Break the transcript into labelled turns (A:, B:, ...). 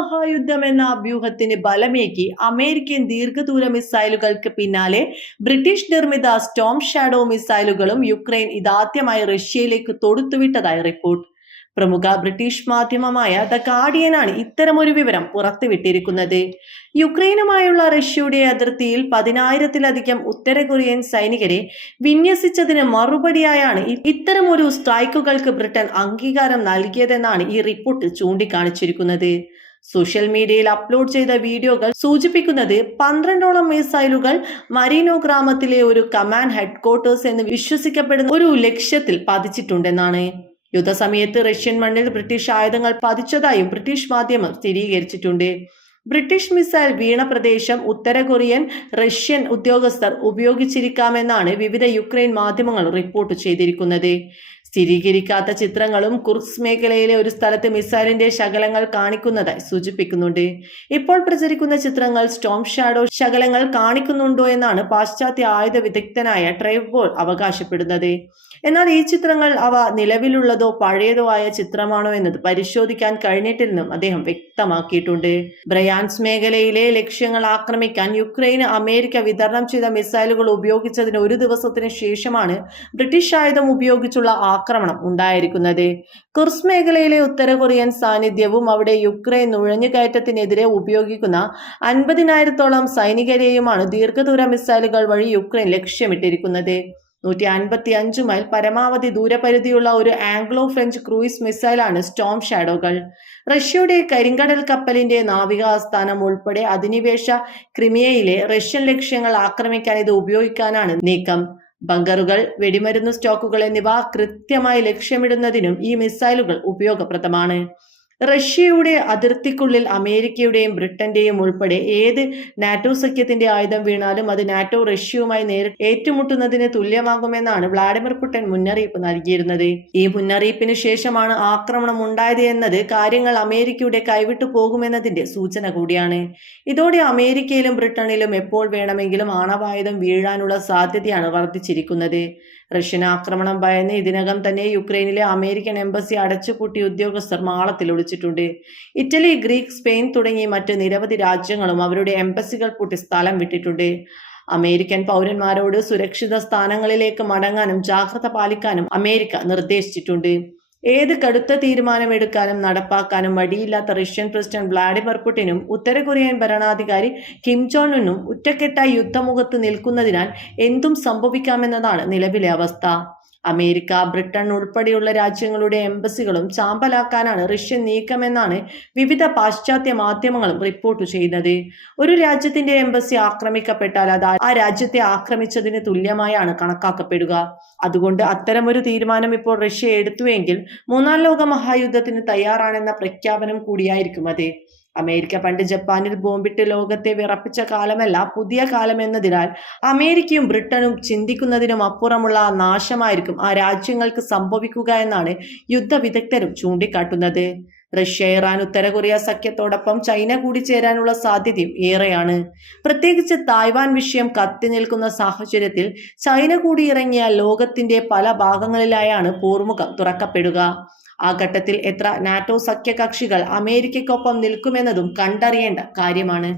A: മഹായുദ്ധം എന്ന അഭ്യൂഹത്തിന് ബലമേകി അമേരിക്കൻ ദീർഘദൂര മിസൈലുകൾക്ക് പിന്നാലെ ബ്രിട്ടീഷ് നിർമ്മിത സ്റ്റോം ഷാഡോ മിസൈലുകളും യുക്രൈൻ ഇതാദ്യമായി റഷ്യയിലേക്ക് തൊടുത്തുവിട്ടതായി റിപ്പോർട്ട്. പ്രമുഖ ബ്രിട്ടീഷ് മാധ്യമമായ ദ ഗാർഡിയനാണ് ഇത്തരമൊരു വിവരം പുറത്തുവിട്ടിരിക്കുന്നത്. യുക്രൈനുമായുള്ള റഷ്യയുടെ അതിർത്തിയിൽ പതിനായിരത്തിലധികം ഉത്തര കൊറിയൻ സൈനികരെ വിന്യസിച്ചതിന് മറുപടിയായാണ് ഇത്തരമൊരു സ്ട്രൈക്കുകൾക്ക് ബ്രിട്ടൻ അംഗീകാരം നൽകിയതെന്നാണ് ഈ റിപ്പോർട്ട് ചൂണ്ടിക്കാണിച്ചിരിക്കുന്നത്. സോഷ്യൽ മീഡിയയിൽ അപ്ലോഡ് ചെയ്ത വീഡിയോകൾ സൂചിപ്പിക്കുന്നത് പന്ത്രണ്ടോളം മിസൈലുകൾ മരീനോ ഗ്രാമത്തിലെ ഒരു കമാൻഡ് ഹെഡ്ക്വാർട്ടേഴ്സ് എന്ന് വിശ്വസിക്കപ്പെടുന്ന ഒരു ലക്ഷ്യത്തിൽ പതിച്ചിട്ടുണ്ടെന്നാണ്. യുദ്ധസമയത്ത് റഷ്യൻ മണ്ണിൽ ബ്രിട്ടീഷ് ആയുധങ്ങൾ പതിച്ചതായും ബ്രിട്ടീഷ് മാധ്യമം സ്ഥിരീകരിച്ചിട്ടുണ്ട്. ബ്രിട്ടീഷ് മിസൈൽ വീണ പ്രദേശം ഉത്തര കൊറിയൻ റഷ്യൻ ഉദ്യോഗസ്ഥർ ഉപയോഗിച്ചിരിക്കാമെന്നാണ് വിവിധ യുക്രൈൻ മാധ്യമങ്ങൾ റിപ്പോർട്ട് ചെയ്തിരിക്കുന്നത്. സ്ഥിരീകരിക്കാത്ത ചിത്രങ്ങളും കുർസ് മേഖലയിലെ ഒരു സ്ഥലത്ത് മിസൈലിന്റെ ശകലങ്ങൾ കാണിക്കുന്നതായി സൂചിപ്പിക്കുന്നുണ്ട്. ഇപ്പോൾ പ്രചരിക്കുന്ന ചിത്രങ്ങൾ സ്റ്റോം ഷാഡോ ശകലങ്ങൾ കാണിക്കുന്നുണ്ടോ എന്നാണ് പാശ്ചാത്യ ആയുധ വിദഗ്ധനായ ട്രൈബോൾ അവകാശപ്പെടുന്നത്. എന്നാൽ ഈ ചിത്രങ്ങൾ അവ നിലവിലുള്ളതോ പഴയതോ ആയ ചിത്രമാണോ എന്നത് പരിശോധിക്കാൻ കഴിഞ്ഞിട്ടില്ലെന്നും അദ്ദേഹം വ്യക്തമാക്കിയിട്ടുണ്ട്. ബ്രയാൻസ് മേഖലയിലെ ലക്ഷ്യങ്ങൾ ആക്രമിക്കാൻ യുക്രൈന് അമേരിക്ക വിതരണം ചെയ്ത മിസൈലുകൾ ഉപയോഗിച്ചതിന് ഒരു ദിവസത്തിന് ശേഷമാണ് ബ്രിട്ടീഷ് ആയുധം ഉപയോഗിച്ചുള്ള ആക്രമണം ഉണ്ടായിരിക്കുന്നത്. കുർസ് മേഖലയിലെ ഉത്തര കൊറിയൻ സാന്നിധ്യവും അവിടെ യുക്രൈൻ നുഴഞ്ഞുകയറ്റത്തിനെതിരെ ഉപയോഗിക്കുന്ന അൻപതിനായിരത്തോളം സൈനികരെയുമാണ് ദീർഘദൂര മിസൈലുകൾ വഴി യുക്രൈൻ ലക്ഷ്യമിട്ടിരിക്കുന്നത്. നൂറ്റി അൻപത്തി അഞ്ച് മൈൽ പരമാവധി ദൂരപരിധിയുള്ള ഒരു ആംഗ്ലോ ഫ്രഞ്ച് ക്രൂയിസ് മിസൈലാണ് സ്റ്റോം ഷാഡോകൾ. റഷ്യയുടെ കരിങ്കടൽ കപ്പലിന്റെ നാവിക ആസ്ഥാനം ഉൾപ്പെടെ അധിനിവേശ ക്രിമിയയിലെ റഷ്യൻ ലക്ഷ്യങ്ങൾ ആക്രമിക്കാൻ ഇത് ഉപയോഗിക്കാനാണ് നീക്കം. ബങ്കറുകൾ വെടിമരുന്ന് സ്റ്റോക്കുകൾ എന്നിവ കൃത്യമായി ലക്ഷ്യമിടുന്നതിനും ഈ മിസൈലുകൾ ഉപയോഗപ്രദമാണ്. റഷ്യയുടെ അതിർത്തിക്കുള്ളിൽ അമേരിക്കയുടെയും ബ്രിട്ടന്റെയും ഉൾപ്പെടെ ഏത് നാറ്റോ സഖ്യത്തിന്റെ ആയുധം വീണാലും അത് നാറ്റോ റഷ്യയുമായി നേരിട്ട് ഏറ്റുമുട്ടുന്നതിന് തുല്യമാകുമെന്നാണ് വ്ളാഡിമിർ പുടിൻ മുന്നറിയിപ്പ് നൽകിയിരുന്നത്. ഈ മുന്നറിയിപ്പിന് ശേഷമാണ് ആക്രമണം ഉണ്ടായത് എന്നത് കാര്യങ്ങൾ അമേരിക്കയുടെ കൈവിട്ടു പോകുമെന്നതിന്റെ സൂചന കൂടിയാണ്. ഇതോടെ അമേരിക്കയിലും ബ്രിട്ടനിലും എപ്പോൾ വേണമെങ്കിലും ആണവായുധം വീഴാനുള്ള സാധ്യതയാണ് വർദ്ധിച്ചിരിക്കുന്നത്. റഷ്യൻ ആക്രമണം ഭയന്ന് ഇതിനകം തന്നെ യുക്രൈനിലെ അമേരിക്കൻ എംബസി അടച്ചുപൂട്ടി ഉദ്യോഗസ്ഥർ മാളത്തിൽ ഒളിച്ചിട്ടുണ്ട് ഇറ്റലി ഗ്രീക്ക് സ്പെയിൻ തുടങ്ങി മറ്റ് നിരവധി രാജ്യങ്ങളും അവരുടെ എംബസികൾ പൂട്ടി സ്ഥലം വിട്ടിട്ടുണ്ട്. അമേരിക്കൻ പൗരന്മാരോട് സുരക്ഷിത സ്ഥാനങ്ങളിലേക്ക് മടങ്ങാനും ജാഗ്രത പാലിക്കാനും അമേരിക്ക നിർദ്ദേശിച്ചിട്ടുണ്ട്. ഏത് കടുത്ത തീരുമാനമെടുക്കാനും നടപ്പാക്കാനും വഴിയില്ലാത്ത റഷ്യൻ പ്രസിഡന്റ് വ്ളാഡിമിർ പുടിനും ഉത്തര കൊറിയൻ ഭരണാധികാരി കിം ജോണിനും ഉന്നും ഒറ്റക്കെട്ടായി യുദ്ധമുഖത്ത് നിൽക്കുന്നതിനാൽ എന്തും സംഭവിക്കാമെന്നതാണ് നിലവിലെ അവസ്ഥ. അമേരിക്ക ബ്രിട്ടൻ ഉൾപ്പെടെയുള്ള രാജ്യങ്ങളുടെ എംബസികളും ചാമ്പലാക്കാനാണ് റഷ്യൻ നീക്കമെന്നാണ് വിവിധ പാശ്ചാത്യ മാധ്യമങ്ങളും റിപ്പോർട്ട് ചെയ്യുന്നത്. ഒരു രാജ്യത്തിന്റെ എംബസി ആക്രമിക്കപ്പെട്ടാൽ അത് ആ രാജ്യത്തെ ആക്രമിച്ചതിന് തുല്യമായാണ് കണക്കാക്കപ്പെടുക. അതുകൊണ്ട് അത്തരമൊരു തീരുമാനം ഇപ്പോൾ റഷ്യ എടുത്തുവെങ്കിൽ മൂന്നാം ലോക മഹായുദ്ധത്തിന് തയ്യാറാണെന്ന പ്രഖ്യാപനം കൂടിയായിരിക്കും അത്. അമേരിക്ക പണ്ട് ജപ്പാനിൽ ബോംബിട്ട് ലോകത്തെ വിറപ്പിച്ച കാലമല്ല പുതിയ കാലം എന്നതിനാൽ അമേരിക്കയും ബ്രിട്ടനും ചിന്തിക്കുന്നതിനും അപ്പുറമുള്ള നാശമായിരിക്കും ആ രാജ്യങ്ങൾക്ക് സംഭവിക്കുക എന്നാണ് യുദ്ധ വിദഗ്ധരും ചൂണ്ടിക്കാട്ടുന്നത്. റഷ്യ ഇറാൻ ഉത്തര കൊറിയ സഖ്യത്തോടൊപ്പം ചൈന കൂടി ചേരാനുള്ള സാധ്യതയും ഏറെയാണ്. പ്രത്യേകിച്ച് തായ്വാൻ വിഷയം കത്തി നിൽക്കുന്ന സാഹചര്യത്തിൽ ചൈന കൂടി ഇറങ്ങിയ ലോകത്തിന്റെ പല ഭാഗങ്ങളിലായാണ് പൂർമുഖം തുറക്കപ്പെടുക. ആ ഘട്ടത്തിൽ എത്ര നാറ്റോ സഖ്യകക്ഷികൾ അമേരിക്കയ്ക്കൊപ്പം നിൽക്കുമെന്നതും കണ്ടറിയേണ്ട കാര്യമാണ്.